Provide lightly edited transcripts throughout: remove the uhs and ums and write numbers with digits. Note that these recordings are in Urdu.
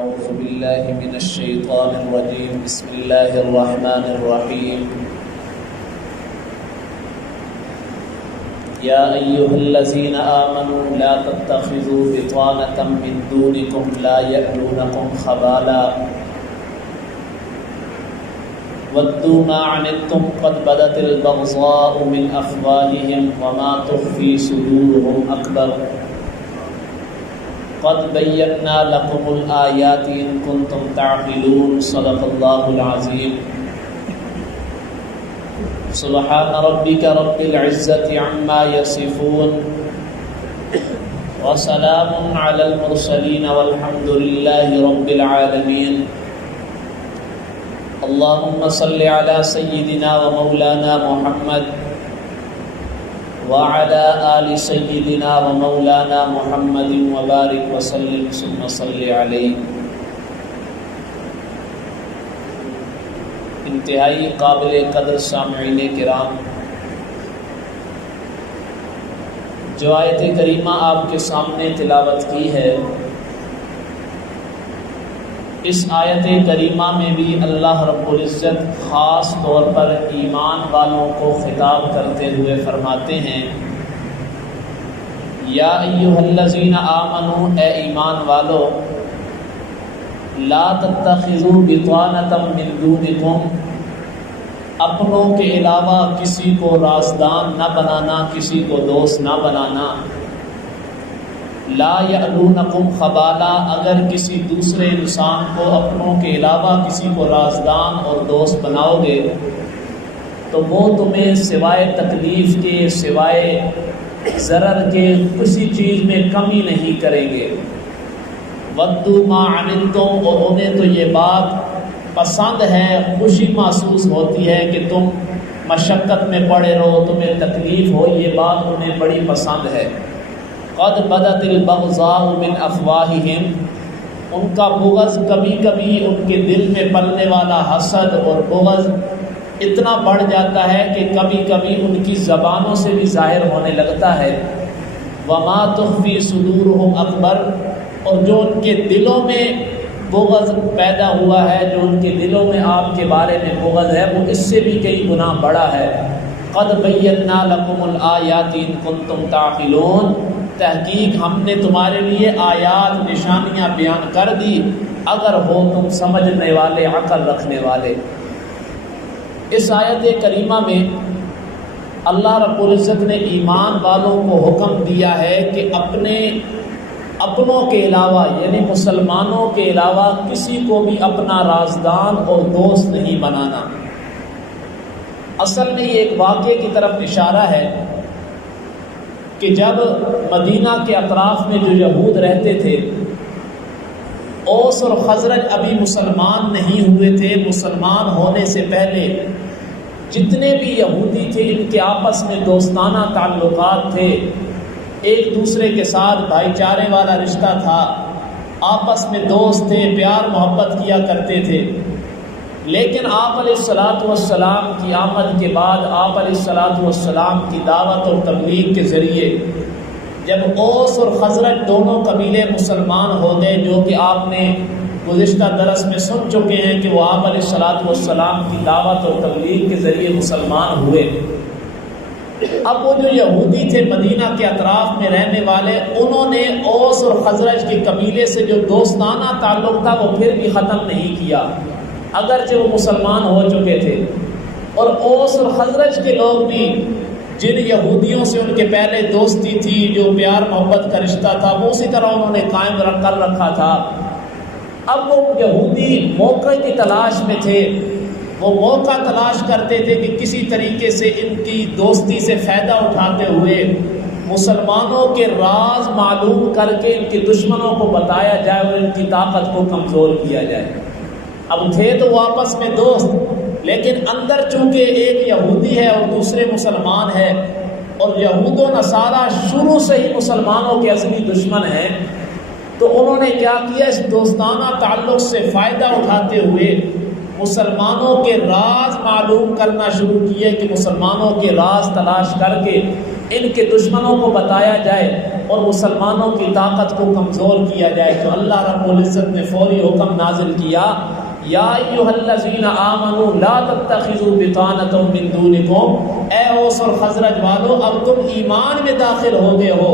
أعوذ بالله من الشيطان الرجيم بسم الله الرحمن الرحيم يا أيها الذين آمنوا لا تتخذوا بطانة من دونكم لا يألونكم خبالا ودوا ما عنتم قد بدت البغضاء من أفواههم وما تخفي صدورهم أكبر قد بينا لكم الآيات إن كنتم تعقلون صدق الله العظيم سبحان ربك رب العزة عما يصفون وسلام على المرسلين والحمد لله رب العالمين اللهم صل على سيدنا ومولانا محمد وعلى آل سيدنا ومولانا محمد وبارك وسلم ثم صل عليه. انتہائی قابل قدر سامعین کرام، جو آیت کریمہ آپ کے سامنے تلاوت کی ہے، اس آیت کریمہ میں بھی اللہ رب العزت خاص طور پر ایمان والوں کو خطاب کرتے ہوئے فرماتے ہیں، یا ایھا الذین آمنوا، اے ایمان والو، لا تتخذوا بطانة من دونکم، اپنوں کے علاوہ کسی کو رازدان نہ بنانا، کسی کو دوست نہ بنانا. لا یألونکم خبالا، اگر کسی دوسرے انسان کو اپنوں کے علاوہ کسی کو رازدان اور دوست بناؤ گے تو وہ تمہیں سوائے تکلیف کے، سوائے ضرر کے کسی چیز میں کمی نہیں کریں گے. ودوا ما عنتم، اور انہیں تو یہ بات پسند ہے، خوشی محسوس ہوتی ہے کہ تم مشقت میں پڑے رہو، تمہیں تکلیف ہو، یہ بات انہیں بڑی پسند ہے. قد بدت البغضاء من افواہہم، ان کا بغض کبھی کبھی ان کے دل میں پلنے والا حسد اور بغض اتنا بڑھ جاتا ہے کہ کبھی کبھی ان کی زبانوں سے بھی ظاہر ہونے لگتا ہے. وما تخفی صدورہم اکبر، اور جو ان کے دلوں میں بغض پیدا ہوا ہے، جو ان کے دلوں میں آپ کے بارے میں بغض ہے، وہ اس سے بھی کئی گنا بڑا ہے. قد بینا لکم الآیات ان کنتم تعقلون، تحقیق ہم نے تمہارے لیے آیات، نشانیاں بیان کر دی اگر ہو تم سمجھنے والے، عقل رکھنے والے. اس آیت کریمہ میں اللہ رب العزت نے ایمان والوں کو حکم دیا ہے کہ اپنوں کے علاوہ، یعنی مسلمانوں کے علاوہ کسی کو بھی اپنا رازدان اور دوست نہیں بنانا. اصل میں یہ ایک واقعے کی طرف اشارہ ہے کہ جب مدینہ کے اطراف میں جو یہود رہتے تھے، اوس اور خزرج ابھی مسلمان نہیں ہوئے تھے. مسلمان ہونے سے پہلے جتنے بھی یہودی تھے ان کے آپس میں دوستانہ تعلقات تھے، ایک دوسرے کے ساتھ بھائی چارے والا رشتہ تھا، آپس میں دوست تھے، پیار محبت کیا کرتے تھے. لیکن آپ علیہ الصلاۃ والسلام کی آمد کے بعد، آپ علیہ الصلاۃ والسلام کی دعوت اور تبلیغ کے ذریعے جب اوس اور خزرج دونوں قبیلے مسلمان ہو گئے، جو کہ آپ نے گزشتہ درس میں سن چکے ہیں کہ وہ آپ علیہ الصلاۃ والسلام کی دعوت اور تبلیغ کے ذریعے مسلمان ہوئے. اب وہ جو یہودی تھے مدینہ کے اطراف میں رہنے والے، انہوں نے اوس اور خزرج کے قبیلے سے جو دوستانہ تعلق تھا وہ پھر بھی ختم نہیں کیا، اگرچہ وہ مسلمان ہو چکے تھے. اور اوس اور خزرج کے لوگ بھی جن یہودیوں سے ان کے پہلے دوستی تھی، جو پیار محبت کا رشتہ تھا، وہ اسی طرح انہوں نے قائم کر رکھا تھا. اب وہ یہودی موقع کی تلاش میں تھے، وہ موقع تلاش کرتے تھے کہ کسی طریقے سے ان کی دوستی سے فائدہ اٹھاتے ہوئے مسلمانوں کے راز معلوم کر کے ان کے دشمنوں کو بتایا جائے اور ان کی طاقت کو کمزور کیا جائے. اب تھے تو وہ آپس میں دوست، لیکن اندر چونکہ ایک یہودی ہے اور دوسرے مسلمان ہے، اور یہود و نصارہ شروع سے ہی مسلمانوں کے اصلی دشمن ہیں، تو انہوں نے کیا کیا، اس دوستانہ تعلق سے فائدہ اٹھاتے ہوئے مسلمانوں کے راز معلوم کرنا شروع کیے کہ مسلمانوں کے راز تلاش کر کے ان کے دشمنوں کو بتایا جائے اور مسلمانوں کی طاقت کو کمزور کیا جائے، تو اللہ رب العزت نے فوری حکم نازل کیا، یا ایھا الذین آمنوا لا تتخذوا بطانۃ من دونکم، اے اوس اور خزرج والو اب تم ایمان میں داخل ہو گئے ہو،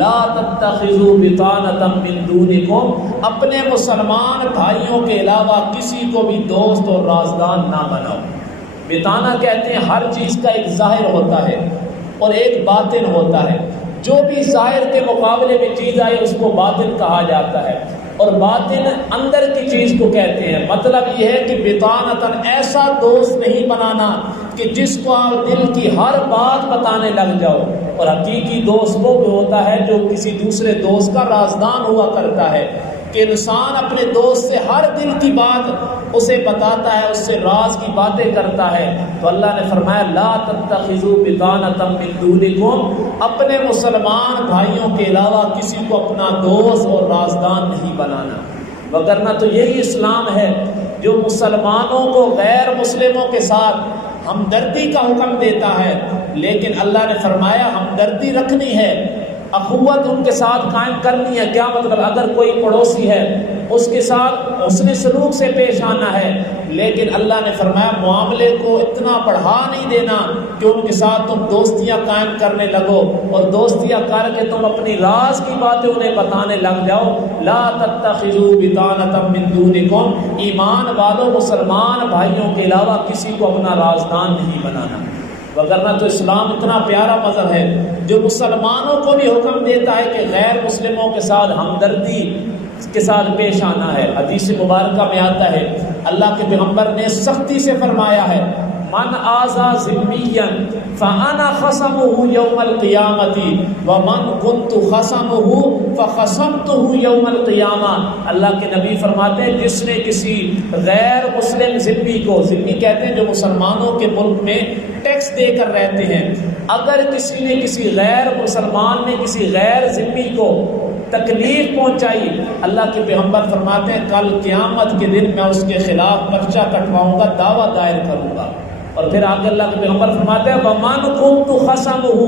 لا تتخذوا بطانۃ من دونکم، اپنے مسلمان بھائیوں کے علاوہ کسی کو بھی دوست اور رازدان نہ بناؤ۔ بطانہ کہتے ہیں ہر چیز کا ایک ظاہر ہوتا ہے اور ایک باطن ہوتا ہے، جو بھی ظاہر کے مقابلے میں چیز آئی اس کو باطن کہا جاتا ہے، اور باطن اندر کی چیز کو کہتے ہیں۔ مطلب یہ ہے کہ بطانتاً ایسا دوست نہیں بنانا کہ جس کو آپ دل کی ہر بات بتانے لگ جاؤ، اور حقیقی دوست وہ ہوتا ہے جو کسی دوسرے دوست کا رازدان ہوا کرتا ہے، کہ انسان اپنے دوست سے ہر دل کی بات اسے بتاتا ہے، اس سے راز کی باتیں کرتا ہے۔ تو اللہ نے فرمایا لا تتخذوا بطانۃ من دونکم، اپنے مسلمان بھائیوں کے علاوہ کسی کو اپنا دوست اور رازدان نہیں بنانا، وگرنہ تو یہی اسلام ہے جو مسلمانوں کو غیر مسلموں کے ساتھ ہمدردی کا حکم دیتا ہے، لیکن اللہ نے فرمایا ہمدردی رکھنی ہے، اخوت ان کے ساتھ قائم کرنی ہے۔ کیا مطلب؟ اگر کوئی پڑوسی ہے اس کے ساتھ حسن سلوک سے پیش آنا ہے، لیکن اللہ نے فرمایا معاملے کو اتنا بڑھا نہیں دینا کہ ان کے ساتھ تم دوستیاں قائم کرنے لگو، اور دوستیاں کر کے تم اپنی راز کی باتیں انہیں بتانے لگ جاؤ۔ لا تتخذوا بطانۃ من دونکم، ایمان والوں مسلمان بھائیوں کے علاوہ کسی کو اپنا رازدان نہیں بنانا، وگرنہ تو اسلام اتنا پیارا مذہب ہے جو مسلمانوں کو بھی حکم دیتا ہے کہ غیر مسلموں کے ساتھ ہمدردی کے ساتھ پیش آنا ہے۔ حدیث مبارکہ میں آتا ہے اللہ کے پیغمبر نے سختی سے فرمایا ہے من آذى ذميا فانا خصمه يوم القيامة ومن كنت خصمه فخصمته يوم القيامة۔ اللہ کے نبی فرماتے ہیں جس نے کسی غیر مسلم ذمی کو، ذمی کہتے ہیں جو مسلمانوں کے ملک میں ٹیکس دے کر رہتے ہیں، اگر کسی نے کسی غیر مسلمان نے کسی غیر ذمی کو تکلیف پہنچائی، اللہ کے پیغمبر فرماتے ہیں کل قیامت کے دن میں اس کے خلاف پرچہ کٹواؤں گا، دعویٰ دائر کروں گا۔ اور پھر آگے اللہ کے پیغمبر فرماتے ہیں وَمَنْ كُنْتُ خَصَمُهُ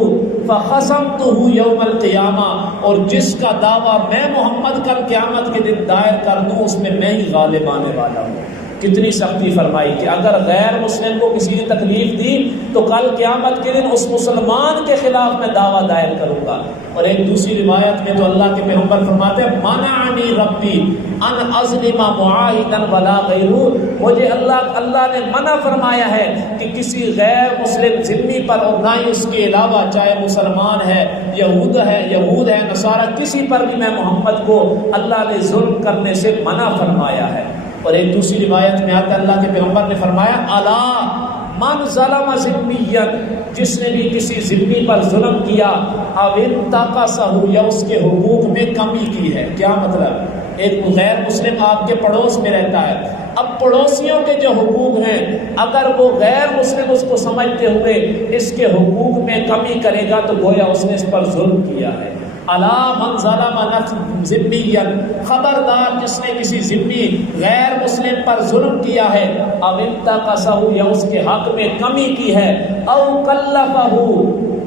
فَخَصَمْتُهُ يَوْمَ الْقِيَامَةِ، اور جس کا دعویٰ میں محمد کل قیامت کے دن دائر کر دوں اس میں میں ہی غالب آنے والا ہوں۔ کتنی سختی فرمائی کہ اگر غیر مسلم کو کسی نے تکلیف دی تو کل قیامت کے دن اس مسلمان کے خلاف میں دعویٰ دائر کروں گا۔ اور ایک دوسری روایت میں تو اللہ کے پیغمبر فرماتے ہیں منعنی ربی ان اظلم معاہدا ولا غیرہ، مجھے اللہ نے منع فرمایا ہے کہ کسی غیر مسلم ذمی پر اور نہ ہی اس کے علاوہ، چاہے مسلمان ہے یہود ہے نصارہ، کسی پر بھی میں محمد کو اللہ نے ظلم کرنے سے منع فرمایا ہے۔ اور ایک دوسری روایت میں آتا ہے اللہ کے پیغمبر نے فرمایا الا من ظلم ذمیا، جس نے بھی کسی ذمی پر ظلم کیا، او انتقصہ، یا اس کے حقوق میں کمی کی ہے۔ کیا مطلب؟ ایک غیر مسلم آپ کے پڑوس میں رہتا ہے، اب پڑوسیوں کے جو حقوق ہیں اگر وہ غیر مسلم اس کو سمجھتے ہوئے اس کے حقوق میں کمی کرے گا تو گویا اس نے اس پر ظلم کیا ہے۔ الا من ظلم ذمیا، خبردار جس نے کسی ذمی غیر مسلم پر ظلم کیا ہے، او انتقصہ، یا اس کے حق میں کمی کی ہے، او کلفہ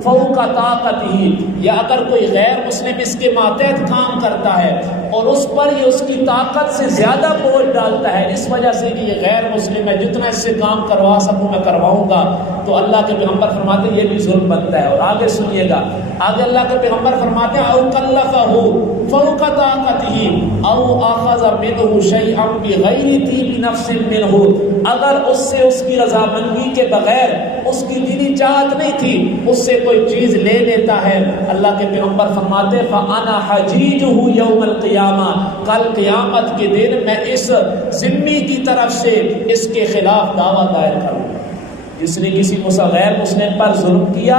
فوق طاقتہ، یا اگر کوئی غیر مسلم اس کے ماتحت کام کرتا ہے اور اس پر یہ اس کی طاقت سے زیادہ بوجھ ڈالتا ہے اس وجہ سے کہ یہ غیر مسلم ہے، جتنا اس سے کام کروا سکوں میں کرواؤں گا، تو اللہ کے پیغمبر فرماتے ہیں یہ بھی ظلم بنتا ہے۔ اور آگے سنیے گا، آگے اللہ کے پیغمبر فرماتے ہیں او کلفہ فوق طاقتہ او اخذ منہ شیئا بغیر طیب نفس منہ، اگر اس سے اس کی رضامندی کے بغیر، اس کی دلی چاہت نہیں تھی، اس سے کوئی چیز لے لیتا ہے، اللہ کے پیغمبر فرماتے ہیں فانا حجیجہ یوم القیامہ، کل قیامت کے دن میں اس ذمی کی طرف سے اس کے خلاف دعویٰ دائر کروں گا۔ جس نے کسی غیر مسلم پر ظلم کیا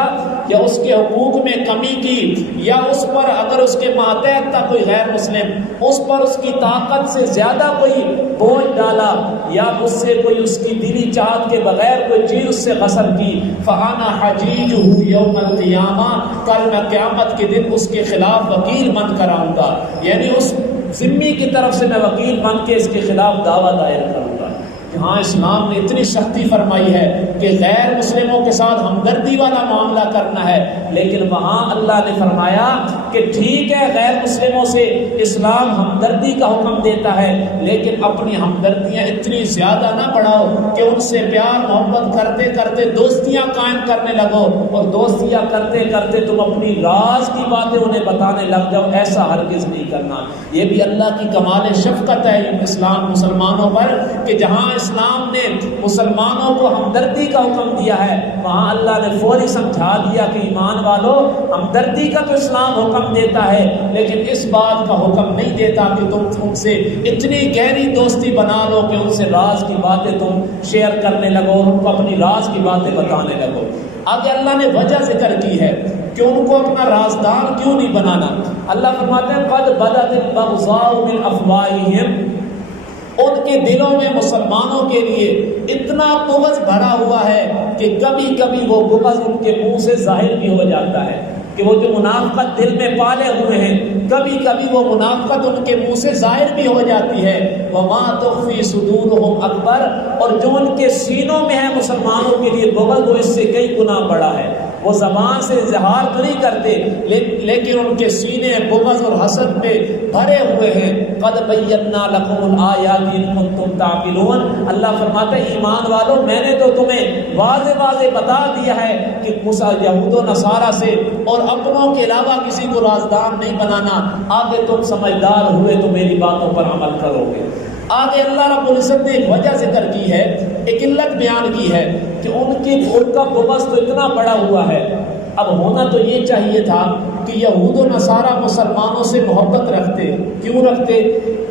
یا اس کے حقوق میں کمی کی، یا اس پر اگر اس کے ماتحت تھا کوئی غیر مسلم، اس پر اس کی طاقت سے زیادہ کوئی بوجھ ڈالا، یا اس سے کوئی اس کی دلی چاہت کے بغیر کوئی چیز اس سے غصب کی، فانا حجیجہ یوم القیامہ، کل میں قیامت کے دن اس کے خلاف وکیل بن کر آؤں گا، یعنی اس ذمی کی طرف سے میں وکیل بن کے اس کے خلاف دعویٰ دائر کروں گا۔ جہاں اسلام نے اتنی سختی فرمائی ہے کہ غیر مسلموں کے ساتھ ہمدردی والا معاملہ کرنا ہے، لیکن وہاں اللہ نے فرمایا کہ ٹھیک ہے غیر مسلموں سے اسلام ہمدردی کا حکم دیتا ہے، لیکن اپنی ہمدردیاں اتنی زیادہ نہ بڑھاؤ کہ ان سے پیار محبت کرتے کرتے دوستیاں قائم کرنے لگو، اور دوستیاں کرتے کرتے تم اپنی راز کی باتیں انہیں بتانے لگ جاؤ۔ ایسا ہرگز نہیں کرنا۔ یہ بھی اللہ کی کمال شفقت ہے اسلام مسلمانوں پر، کہ جہاں اسلام نے مسلمانوں کو ہمدردی کا حکم دیا ہے، وہاں اللہ نے فوری سمجھا دیا کہ ایمان والو، ہمدردی کا تو اسلام حکم دیتا ہے، لیکن اس بات کا حکم نہیں دیتا کہ تم ان سے اتنی گہری دوستی بنا لو کہ ان سے راز کی باتیں تم شیئر کرنے لگو، ان کو اپنی راز کی باتیں بتانے لگو۔ آگے اللہ نے وجہ ذکر کی ہے کہ ان کو اپنا رازدار کیوں نہیں بنانا۔ اللہ فرماتے ہیں قد بدت البغضاء من افواہہم، ان کے دلوں میں مسلمانوں کے لیے اتنا بغض بھرا ہوا ہے کہ کبھی کبھی وہ بغض ان کے منہ سے ظاہر بھی ہو جاتا ہے، کہ وہ جو منافقت دل میں پالے ہوئے ہیں کبھی کبھی وہ منافقت ان کے منہ سے ظاہر بھی ہو جاتی ہے۔ وما تخفی صدورہم اکبر، اور جو ان کے سینوں میں ہے مسلمانوں کے لیے بغض، وہ اس سے کئی گنا بڑا ہے۔ وہ زبان سے اظہار تو نہیں کرتے، لیکن ان کے سینے بغض اور حسد پہ بھرے ہوئے ہیں۔ قد بینا لکم الآیات ان کنتم تعقلون، اللہ فرماتا ہے ایمان والو، میں نے تو تمہیں واضح واضح بتا دیا ہے کہ یہود و نصارہ سے اور اپنوں کے علاوہ کسی کو رازدار نہیں بنانا۔ آگے تم سمجھدار ہوئے تو میری باتوں پر عمل کرو گے۔ آگے اللہ رب العزت نے ایک وجہ ذکر کی ہے، ایک علت بیان کی ہے کہ ان کا بغض تو اتنا بڑا ہوا ہے۔ اب ہونا تو یہ چاہیے تھا کہ یہود و نصارہ مسلمانوں سے محبت رکھتے۔ کیوں رکھتے؟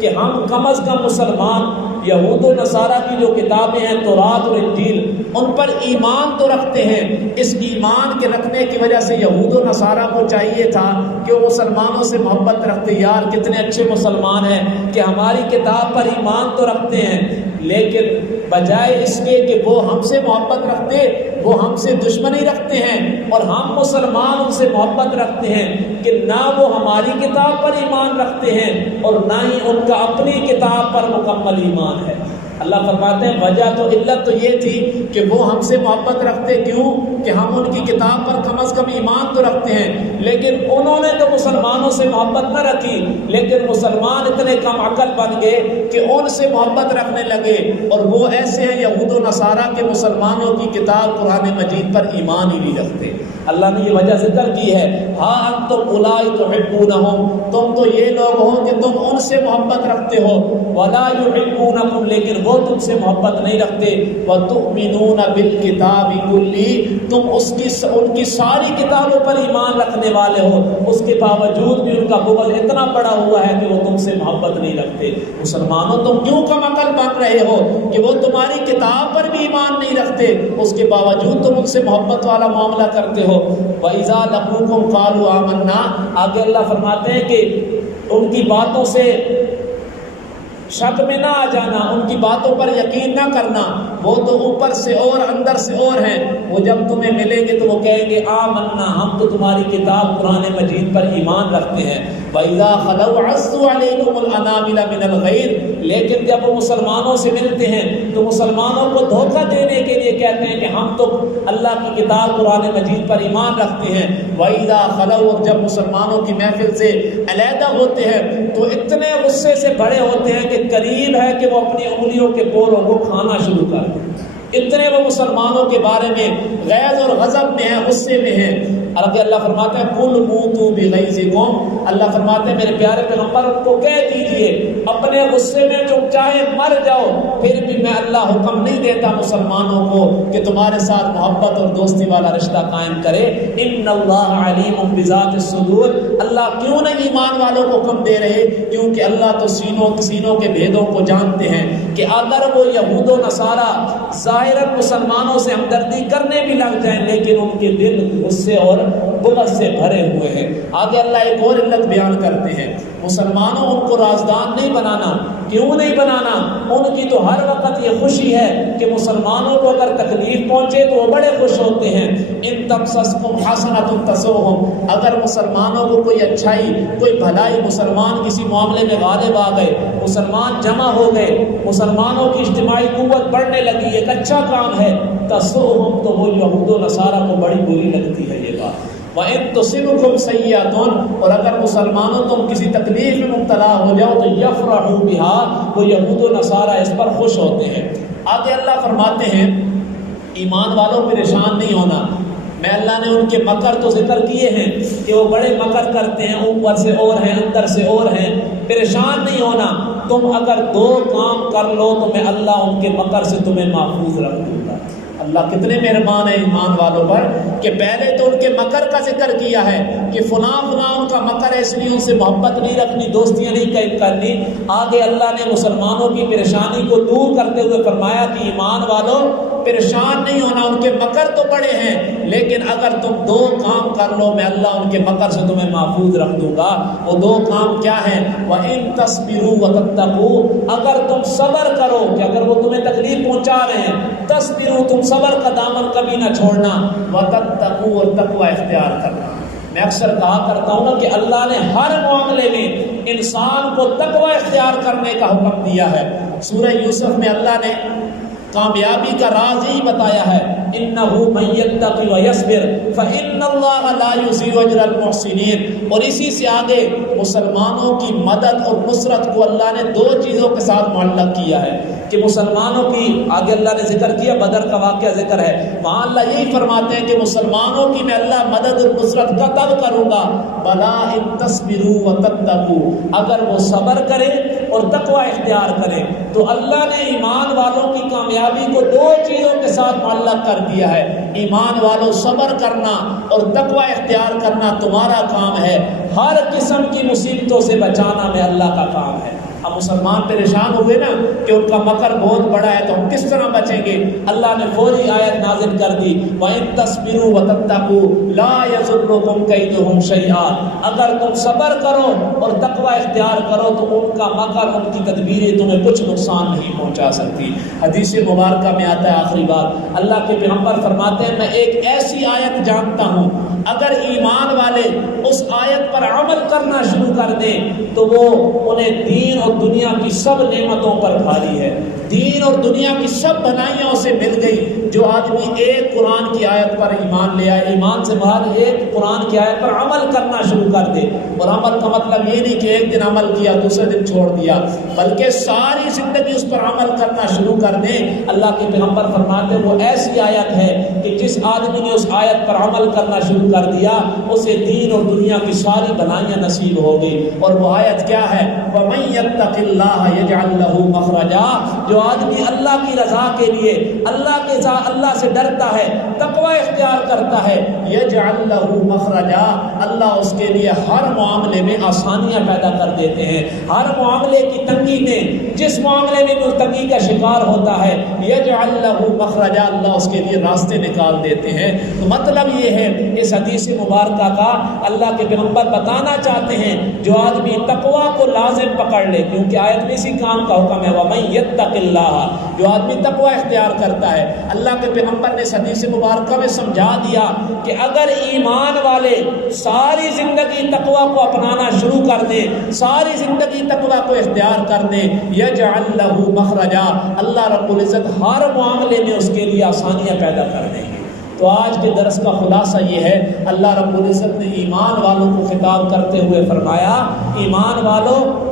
کہ ہم کم از کم مسلمان یہود و نصارہ کی جو کتابیں ہیں تورات اور انجیل، ان پر ایمان تو رکھتے ہیں۔ اس ایمان کے رکھنے کی وجہ سے یہود و نصارہ کو چاہیے تھا کہ وہ مسلمانوں سے محبت رکھتے۔ یار کتنے اچھے مسلمان ہیں کہ ہماری کتاب پر ایمان تو رکھتے ہیں، لیکن بجائے اس کے کہ وہ ہم سے محبت رکھتے، وہ ہم سے دشمنی رکھتے ہیں، اور ہم مسلمان ان سے محبت رکھتے ہیں کہ نہ وہ ہماری کتاب پر ایمان رکھتے ہیں اور نہ ہی ان کا اپنی کتاب پر مکمل ایمان ہے۔ اللہ فرماتے ہیں وجہ تو علت تو یہ تھی کہ وہ ہم سے محبت رکھتے، کیوں کہ ہم ان کی کتاب پر کم از کم ایمان تو رکھتے ہیں، لیکن انہوں نے تو مسلمانوں سے محبت نہ رکھی، لیکن مسلمان اتنے کم عقل بن گئے کہ ان سے محبت رکھنے لگے، اور وہ ایسے ہیں یہود و نصارہ کے مسلمانوں کی کتاب قرآن مجید پر ایمان ہی نہیں رکھتے۔ اللہ نے یہ وجہ ذکر کی ہے، ہاں انتم اولائی تحبونہم، تم تو یہ لوگ ہو کہ تم ان سے محبت رکھتے ہو، ولا یحبونکم، لیکن وہ تم سے محبت نہیں رکھتے، وتؤمنون بالکتاب کلی، تم ان کی ساری کتابوں پر ایمان رکھنے والے ہو، اس کے باوجود بھی ان کا بغض اتنا بڑا ہوا ہے کہ وہ تم سے محبت نہیں رکھتے۔ مسلمانوں تم کیوں کم عقل بن رہے ہو کہ وہ تمہاری کتاب پر بھی ایمان نہیں رکھتے، اس کے باوجود تم ان سے محبت والا معاملہ کرتے ہو۔ وَإِذَا لَقُوكُمْ قَالُوا آمَنَّا، آگے اللہ فرماتے ہیں کہ ان کی باتوں سے شک میں نہ آ جانا، ان کی باتوں پر یقین نہ کرنا، وہ تو اوپر سے اور اندر سے اور ہیں۔ وہ جب تمہیں ملیں گے تو وہ کہیں گے آمنا، ہم تو تمہاری کتاب قرآن مجید پر ایمان رکھتے ہیں۔ وَإِذَا خَلَوْا عَضُّوا عَلَيْكُمُ الْأَنَامِلَ مِنَ الْغَيْظِ، لیکن جب وہ مسلمانوں سے ملتے ہیں تو مسلمانوں کو دھوکہ دینے کے لیے کہتے ہیں کہ ہم تو اللہ کی کتاب قرآن مجید پر ایمان رکھتے ہیں۔ وَإِذَا خَلَوْا، اور جب مسلمانوں کی محفل سے علیحدہ ہوتے ہیں تو اتنے غصے سے بڑے ہوتے ہیں کہ قریب ہے کہ وہ اپنی انگلیوں کے پوروں کو کھانا شروع کر دیں، اتنے وہ مسلمانوں کے بارے میں غیظ اور غضب میں ہیں، غصے میں ہیں۔ اور اللہ فرماتے ہیں قُلْ مُوتُوا بِغَيْظِكُمْ، اللہ فرماتے ہیں میرے پیارے پیغمبر ان کو کہہ دیجئے اپنے غصے میں تم چاہے مر جاؤ، پھر بھی میں اللہ حکم نہیں دیتا مسلمانوں کو کہ تمہارے ساتھ محبت اور دوستی والا رشتہ قائم کرے۔ ان اللہ علیم بذات الصدور، اللہ کیوں نہیں ایمان والوں کو حکم دے رہے؟ کیونکہ اللہ تو سینوں کے بھیدوں کو جانتے ہیں کہ اگر وہ یہود و نصارہ ظاہراً مسلمانوں سے ہمدردی کرنے بھی لگ جائیں، لیکن ان کے دل غصے اور بغض سے بھرے ہوئے ہیں۔ آگے اللہ ایک اور علت بیان کرتے ہیں، مسلمانوں ان کو رازدان نہیں بنانا۔ کیوں نہیں بنانا؟ ان کی تو ہر وقت یہ خوشی ہے کہ مسلمانوں کو اگر تکلیف پہنچے تو وہ بڑے خوش ہوتے ہیں۔ ان تمسسکم حسنۃ تسؤہم، اگر مسلمانوں کو کوئی اچھائی کوئی بھلائی، مسلمان کسی معاملے میں غالب آ گئے، مسلمان جمع ہو گئے، مسلمانوں کی اجتماعی قوت بڑھنے لگی، ایک اچھا کام ہے، تسؤہم، تو وہ یہود و نصارہ کو بڑی بری لگتی ہے یہ بات۔ وَإِن تُصِبْكُمْ سَيِّئَةٌ، اور اگر مسلمانوں تم کسی تکلیف میں مبتلا ہو جاؤ تو یفرحوا بِہَا، وہ یہود و نصارہ اس پر خوش ہوتے ہیں۔ آگے اللہ فرماتے ہیں ایمان والوں پریشان نہیں ہونا۔ میں اللہ نے ان کے مکر تو ذکر کیے ہیں کہ وہ بڑے مکر کرتے ہیں، اوپر سے اور ہیں اندر سے اور ہیں، پریشان نہیں ہونا۔ تم اگر 2 کام کر لو تو میں اللہ ان کے مکر سے تمہیں محفوظ رکھ دوں گا۔ اللہ کتنے مہربان ہیں ایمان والوں پر کہ پہلے تو ان کے مکر کا ذکر کیا ہے کہ فلاں ان کا مکر ہے، اس لیے ان سے محبت نہیں رکھنی، دوستیاں نہیں قائم کرنی۔ آگے اللہ نے مسلمانوں کی پریشانی کو دور کرتے ہوئے فرمایا کہ ایمان والوں پریشان نہیں ہونا، ان کے مکر تو بڑے ہیں لیکن اگر تم 2 کام کر لو میں اللہ ان کے مکر سے تمہیں محفوظ رکھ دوں گا۔ وہ 2 کام کیا ہیں؟ وَإِن تَصْبِرُوا وَتَتَّقُوا، اگر تم صبر کرو، کہ اگر وہ تمہیں تکلیف پہنچا رہے ہیں، تصبروا، تم صبر کا دامن کبھی نہ چھوڑنا، وَتَتَّقُوا، اور تقوی اختیار کرنا۔ میں اکثر کہا کرتا ہوں نا کہ اللہ نے ہر معاملے میں انسان کو تقوی اختیار کرنے کا حکم دیا ہے۔ سورہ یوسف میں اللہ نے کامیابی کا راز ہی بتایا ہے، انہو من یتق ویصبر فإن اللہ لا یضیع اجر المحسنین۔ اور اسی سے آگے مسلمانوں کی مدد اور نصرت کو اللہ نے 2 چیزوں کے ساتھ معلق کیا ہے کہ مسلمانوں کی، آگے اللہ نے ذکر کیا بدر کا واقعہ ذکر ہے، وہاں اللہ یہی فرماتے ہیں کہ مسلمانوں کی میں اللہ مدد اور نصرت کا تب کروں گا بلا ان تصبروا وتتقوا، اگر وہ صبر کرے اور تقوی اختیار کرے۔ تو اللہ نے ایمان والوں کی کامیابی کو 2 چیزوں کے ساتھ معلق کر دیا ہے۔ ایمان والوں صبر کرنا اور تقوی اختیار کرنا تمہارا کام ہے، ہر قسم کی مصیبتوں سے بچانا میں اللہ کا کام ہے۔ اب مسلمان پریشان ہوئے نا کہ ان کا مکر بہت بڑا ہے تو ہم کس طرح بچیں گے؟ اللہ نے فوری آیت نازل کر دی، وَإِن تَصْبِرُوا وَتَتَّقُوا لَا يَضُرُّكُمْ كَيْدُهُمْ شَيْئًا، اگر تم صبر کرو اور تقوی اختیار کرو تو ان کا مکر، ان کی تدبیریں تمہیں کچھ نقصان نہیں پہنچا سکتی۔ حدیث مبارکہ میں آتا ہے آخری بات، اللہ کے پیغمبر فرماتے ہیں میں ایک ایسی آیت جانتا ہوں اگر ایمان والے اس آیت پر عمل کرنا شروع کر دیں تو وہ انہیں دین اور دنیا کی سب نعمتوں پر بھاری ہے، دین اور دنیا کی سب بھلائیاں اسے مل گئی۔ جو آدمی ایک قرآن کی آیت پر ایمان لے آئے، ایمان سے باہر ایک قرآن کی آیت پر عمل کرنا شروع کر دے، اور عمل کا مطلب یہ نہیں کہ ایک دن عمل کیا دوسرے دن چھوڑ دیا، بلکہ ساری زندگی اس پر عمل کرنا شروع کر دیں، اللہ کے پیغمبر فرماتے ہیں وہ ایسی آیت ہے کہ جس آدمی نے اس آیت پر عمل کرنا شروع کر دیا اسے دین اور دنیا کی ساری بھلائیاں نصیب ہو گئی۔ اور وہ آیت کیا ہے؟ وَمَن يَتَّقِ اللَّهَ يَجْعَل لَّهُ مَخْرَجًا، جو آدمی اللہ کی رضا کے لیے اللہ سے ڈرتا ہے، تقوی اختیار کرتا ہے، يَجْعَل لَّهُ مَخْرَجًا، اللہ اس کے لیے ہر معاملے میں آسانیاں پیدا کر دیتے ہیں۔ ہر معاملے کی تنگی میں، جس معاملے میں وہ تنگی کا شکار ہوتا ہے، يَجْعَل لَّهُ مَخْرَجًا، اللہ اس کے لیے راستے نکال دیتے ہیں۔ تو مطلب یہ ہے اس حدیث مبارکہ کا اللہ کے پیغمبر بتانا چاہتے ہیں جو آدمی تقوی کو لازم پکڑ لے، کیونکہ آیت میں اسی کام کا حکم ہے، وَمَن يَتَّقِ اللَّهَ، جو آدمی تقوی اختیار کرتا ہے۔ اللہ کے پیغمبر نے اس حدیث مبارکہ میں سمجھا دیا کہ اگر ایمان والے ساری زندگی تقوی کو اپنانا شروع کر دیں، ساری زندگی تقوی کو اختیار کر دیں، يَجْعَل لَّهُ مَخْرَجًا، اللہ رب العزت ہر معاملے میں اس کے لیے آسانیاں پیدا کر دیں گے۔ تو آج کے درس کا خلاصہ یہ ہے، اللہ رب العزت نے ایمان والوں کو خطاب کرتے ہوئے فرمایا، ایمان والوں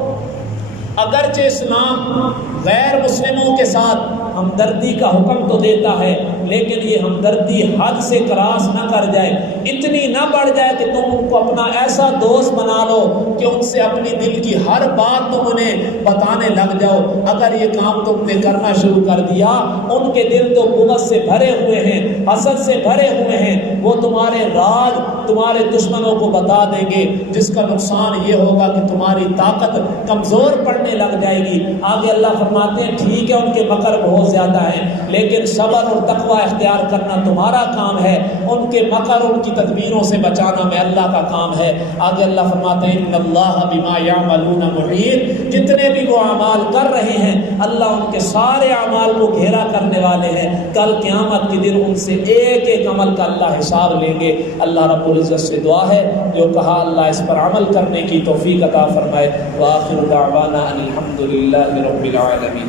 اگرچہ اسلام غیر مسلموں کے ساتھ ہمدردی کا حکم تو دیتا ہے لیکن یہ ہمدردی حد سے کراس نہ کر جائے، اتنی نہ بڑھ جائے کہ تم ان کو اپنا ایسا دوست بنا لو کہ ان سے اپنی دل کی ہر بات تم انہیں بتانے لگ جاؤ۔ اگر یہ کام تم نے کرنا شروع کر دیا، ان کے دل تو بغض سے بھرے ہوئے ہیں، حسد سے بھرے ہوئے ہیں، وہ تمہارے راز تمہارے دشمنوں کو بتا دیں گے، جس کا نقصان یہ ہوگا کہ تمہاری طاقت کمزور پڑنے لگ جائے گی۔ آگے اللہ فرماتے ہیں ٹھیک ہے ان کے مکر بہت زیادہ ہیں لیکن صبر اور تقوی اختیار کرنا تمہارا کام ہے، ان کے مکر ان کی تدبیروں سے بچانا میں اللہ کا کام ہے۔ آگے اللہ فرماتے ہیں ان اللہ بما یعملون محیط، جتنے بھی وہ اعمال کر رہے ہیں اللہ ان کے سارے اعمال کو گھیرا کرنے والے ہیں، کل قیامت کے دن ان سے ایک ایک عمل کا اللہ حساب لیں گے۔ اللہ رب العزت سے دعا ہے جو کہا اللہ اس پر عمل کرنے کی توفیق عطا فرمائے۔ وآخر دعوانا ان الحمد للہ رب العالمین۔